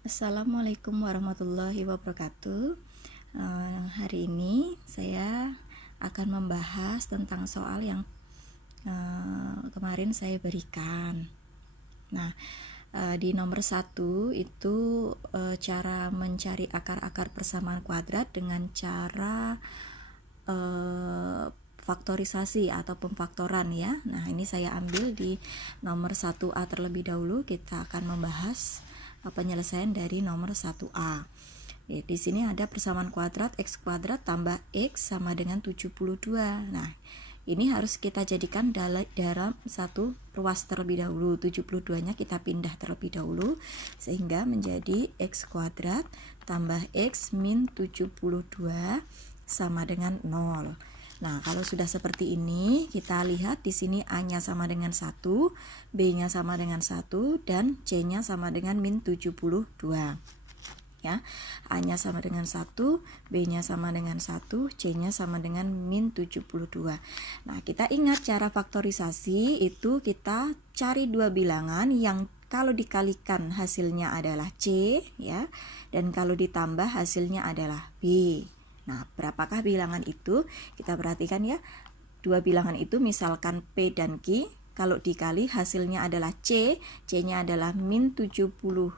Assalamualaikum warahmatullahi wabarakatuh. Hari ini saya akan membahas tentang soal yang kemarin saya berikan. Nah, di nomor 1 itu cara mencari akar-akar persamaan kuadrat dengan cara faktorisasi atau pemfaktoran ya. Nah, ini saya ambil di nomor 1A terlebih dahulu. Kita akan membahas penyelesaian dari nomor 1A. Di sini ada persamaan kuadrat x kuadrat tambah x sama dengan 72. Nah, ini harus kita jadikan dalam satu ruas terlebih dahulu. 72-nya kita pindah terlebih dahulu sehingga menjadi x kuadrat tambah x min 72 sama dengan 0. Nah, kalau sudah seperti ini, kita lihat di sini A-nya sama dengan 1, B-nya sama dengan 1, dan C-nya sama dengan min 72. Ya, A-nya sama dengan 1, B-nya sama dengan 1, C-nya sama dengan min 72. Nah, kita ingat cara faktorisasi itu kita cari dua bilangan yang kalau dikalikan hasilnya adalah C, ya, dan kalau ditambah hasilnya adalah B. Nah, berapakah bilangan itu? Kita perhatikan ya. Dua bilangan itu misalkan P dan Q, kalau dikali hasilnya adalah C, C-nya adalah min 72,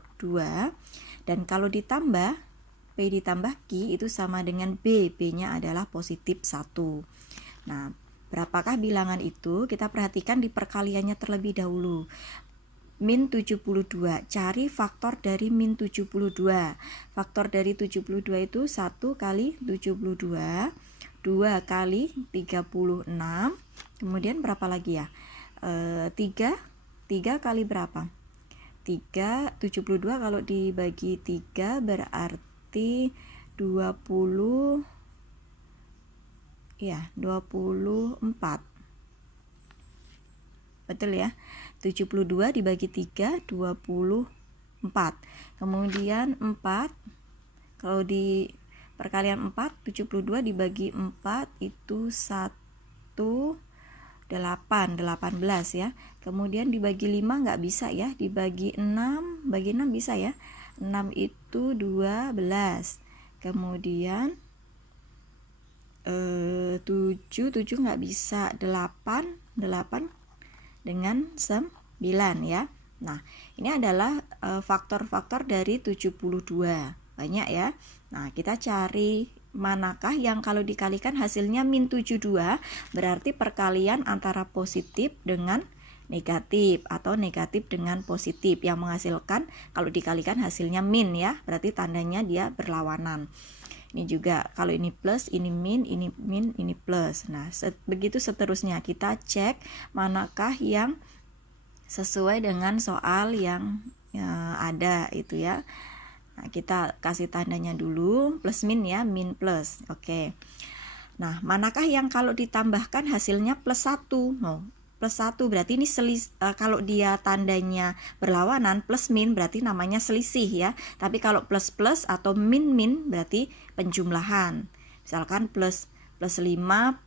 dan kalau ditambah P ditambah Q itu sama dengan B, B-nya adalah positif 1. Nah, berapakah bilangan itu? Kita perhatikan di perkaliannya terlebih dahulu. Min 72, cari faktor dari min 72. Faktor dari 72 itu 1 kali 72, 2 kali 36, kemudian berapa lagi ya? 3 kali berapa? 72 kalau dibagi 3 berarti 20, ya 24. Betul ya? 72 dibagi 3, 24. Kemudian 4, kalau di perkalian 4, 72 dibagi 4 itu 18 ya. Kemudian dibagi 5 nggak bisa ya, dibagi 6, bagi 6 bisa ya. 6 itu 12. Kemudian 7 nggak bisa, 8 dengan 9 ya. Nah, ini adalah faktor-faktor dari 72. Banyak ya. Nah, kita cari manakah yang kalau dikalikan hasilnya min 72, berarti perkalian antara positif dengan negatif atau negatif dengan positif yang menghasilkan kalau dikalikan hasilnya min ya. Berarti tandanya dia berlawanan. Ini juga kalau ini plus, ini min, ini plus. Nah, begitu seterusnya kita cek manakah yang sesuai dengan soal yang ada itu ya. Nah, kita kasih tandanya dulu plus min ya, min plus. Oke. Nah, manakah yang kalau ditambahkan hasilnya plus 1? Oh, plus 1 berarti ini kalau dia tandanya berlawanan plus min berarti namanya selisih ya. Tapi kalau plus plus atau min berarti penjumlahan. Misalkan plus 5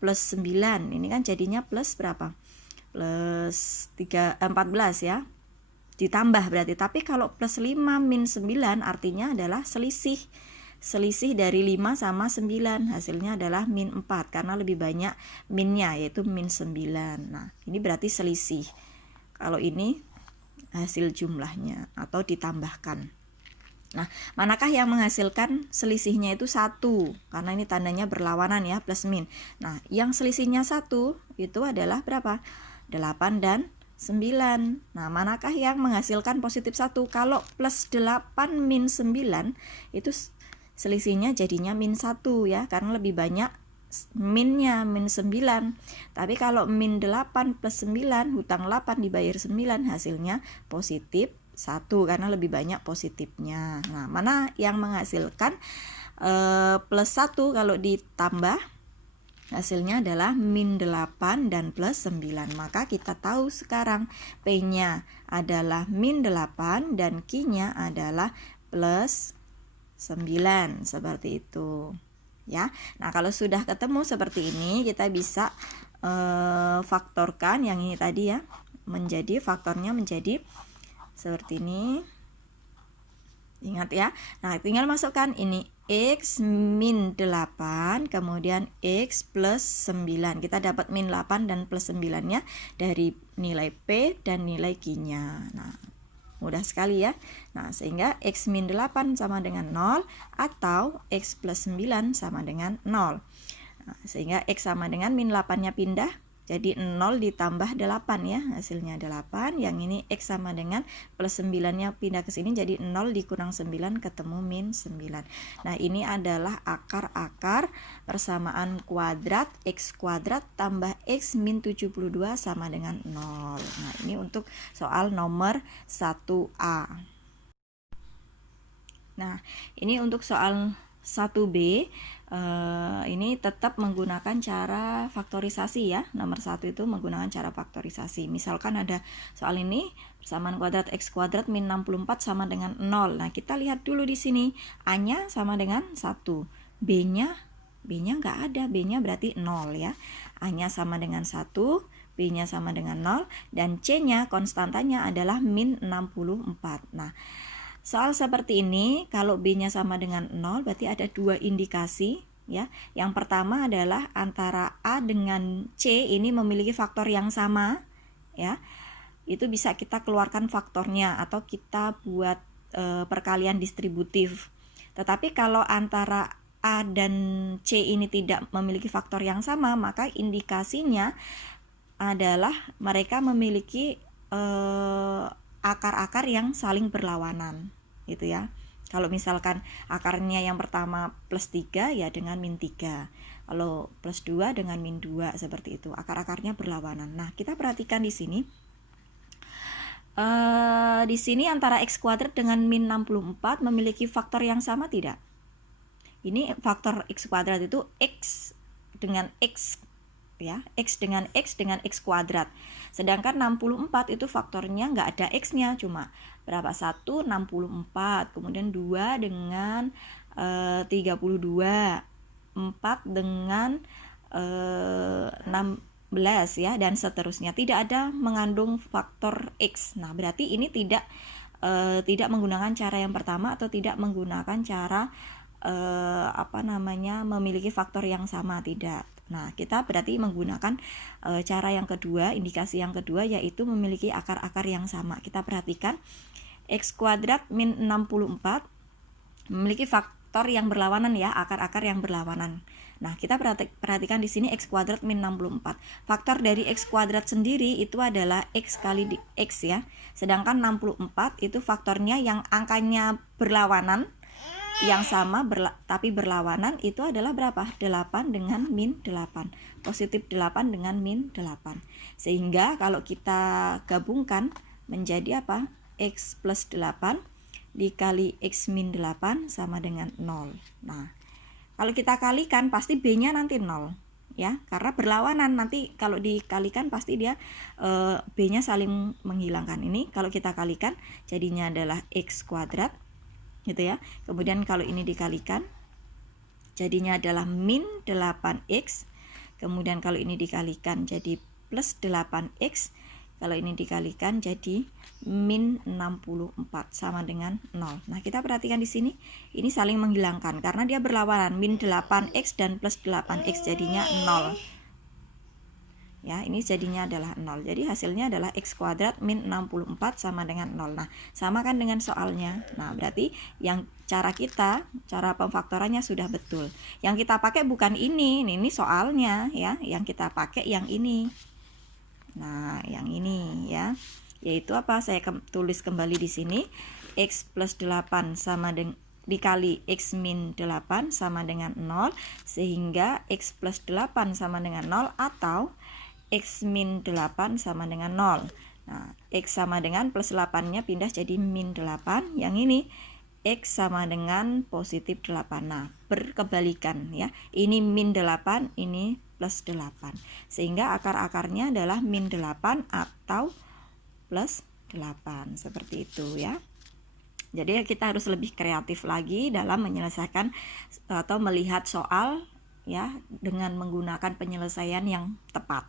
plus 9, ini kan jadinya plus berapa? Plus 14 ya. Ditambah berarti. Tapi kalau plus 5 min 9 artinya adalah selisih dari 5 sama 9, hasilnya adalah min 4 karena lebih banyak minnya yaitu min 9. Nah, ini berarti selisih. Kalau ini hasil jumlahnya atau ditambahkan. Nah, manakah yang menghasilkan selisihnya itu 1? Karena ini tandanya berlawanan ya, plus min. Nah, yang selisihnya 1 itu adalah berapa? 8 dan 9. Nah, manakah yang menghasilkan positif 1? Kalau plus 8 min 9 itu selisihnya jadinya min 1 ya, karena lebih banyak minnya, min 9. Tapi kalau min 8 plus 9, hutang 8 dibayar 9, hasilnya positif 1 karena lebih banyak positifnya. Nah, mana yang menghasilkan plus 1 kalau ditambah hasilnya adalah min 8 dan plus 9. Maka kita tahu sekarang P-nya adalah min 8 dan Q-nya adalah plus 9, seperti itu ya. Nah, kalau sudah ketemu seperti ini, kita bisa faktorkan yang ini tadi ya, menjadi faktornya menjadi seperti ini. Ingat Ingat ya. Nah, tinggal masukkan ini X min 8, kemudian X plus 9. Kita dapat min 8 dan plus 9-nya dari nilai P dan nilai Q-nya. Nah, mudah sekali ya. Nah, sehingga X min 8 sama dengan 0 atau X plus 9 sama dengan 0. Nah, sehingga X sama dengan min 8-nya pindah, jadi 0 ditambah 8 ya, hasilnya 8. Yang ini X sama dengan plus 9-nya pindah ke sini, jadi 0 dikurang 9 ketemu min 9. Nah, ini adalah akar-akar persamaan kuadrat X kuadrat tambah X min 72 sama dengan 0. Nah, ini untuk soal nomor 1A. Nah, ini untuk soal 1B, ini tetap menggunakan cara faktorisasi ya. Nomor 1 itu menggunakan cara faktorisasi. Misalkan ada soal ini, persamaan kuadrat X kuadrat min 64 sama dengan 0. Nah, kita lihat dulu di sini. A-nya sama dengan 1. B-nya nggak ada. B-nya berarti 0 ya. A-nya sama dengan 1. B-nya sama dengan 0. Dan C-nya konstantanya adalah min 64. Nah, soal seperti ini, kalau B-nya sama dengan 0, berarti ada dua indikasi ya. Yang pertama adalah antara A dengan C ini memiliki faktor yang sama ya. Itu bisa kita keluarkan faktornya atau kita buat perkalian distributif. Tetapi kalau antara A dan C ini tidak memiliki faktor yang sama, maka indikasinya adalah mereka memiliki akar-akar yang saling berlawanan gitu ya. Kalau misalkan akarnya yang pertama plus 3 ya dengan min 3. Kalau plus 2 dengan min 2 seperti itu. Akar-akarnya berlawanan. Nah, kita perhatikan di sini. Di sini antara X kuadrat dengan min 64 memiliki faktor yang sama tidak? Ini faktor X kuadrat itu X dengan X ya, X dengan X kuadrat. Sedangkan 64 itu faktornya nggak ada X-nya, cuma berapa? 1, 64, kemudian 2 dengan 32, 4 dengan 16 ya, dan seterusnya. Tidak ada mengandung faktor X. Nah, berarti ini tidak menggunakan cara yang pertama atau tidak menggunakan cara memiliki faktor yang sama, tidak. Nah, kita berarti menggunakan cara yang kedua, indikasi yang kedua, yaitu memiliki akar-akar yang sama. Kita perhatikan X kuadrat min 64 memiliki faktor yang berlawanan ya, akar-akar yang berlawanan. Nah, kita perhatikan di sini X kuadrat min 64. Faktor dari X kuadrat sendiri itu adalah X kali X ya. Sedangkan 64 itu faktornya yang angkanya berlawanan, yang sama tapi berlawanan, itu adalah berapa? 8 dengan min 8. Positif 8 dengan min 8. Sehingga kalau kita gabungkan menjadi apa? X plus 8 dikali X min 8 sama dengan 0. Nah, kalau kita kalikan pasti B-nya nanti 0 ya, karena berlawanan. Nanti kalau dikalikan pasti dia B-nya saling menghilangkan. Ini kalau kita kalikan jadinya adalah X kuadrat gitu ya. Kemudian kalau ini dikalikan jadinya adalah min 8x. Kemudian kalau ini dikalikan jadi plus 8x. Kalau ini dikalikan jadi min 64 sama dengan 0. Nah, kita perhatikan di sini ini saling menghilangkan karena dia berlawanan, min 8x dan plus 8x jadinya 0. Ya, ini jadinya adalah 0. Jadi hasilnya adalah X kuadrat min 64 sama dengan 0. Nah, sama kan dengan soalnya. Nah, berarti yang cara pemfaktorannya sudah betul. Yang kita pakai bukan ini soalnya ya. Yang kita pakai yang ini. Nah, yang ini ya. Yaitu apa? Saya tulis kembali di sini. X plus 8 sama dengan dikali X min 8 sama dengan 0. Sehingga X plus 8 sama dengan 0 atau X min 8 sama dengan 0. Nah, X sama dengan plus 8-nya pindah jadi min 8. Yang ini X sama dengan positif 8. Nah, berkebalikan ya. Ini min 8, ini plus 8. Sehingga akar-akarnya adalah min 8 atau plus 8. Seperti itu ya. Jadi kita harus lebih kreatif lagi dalam menyelesaikan atau melihat soal ya dengan menggunakan penyelesaian yang tepat.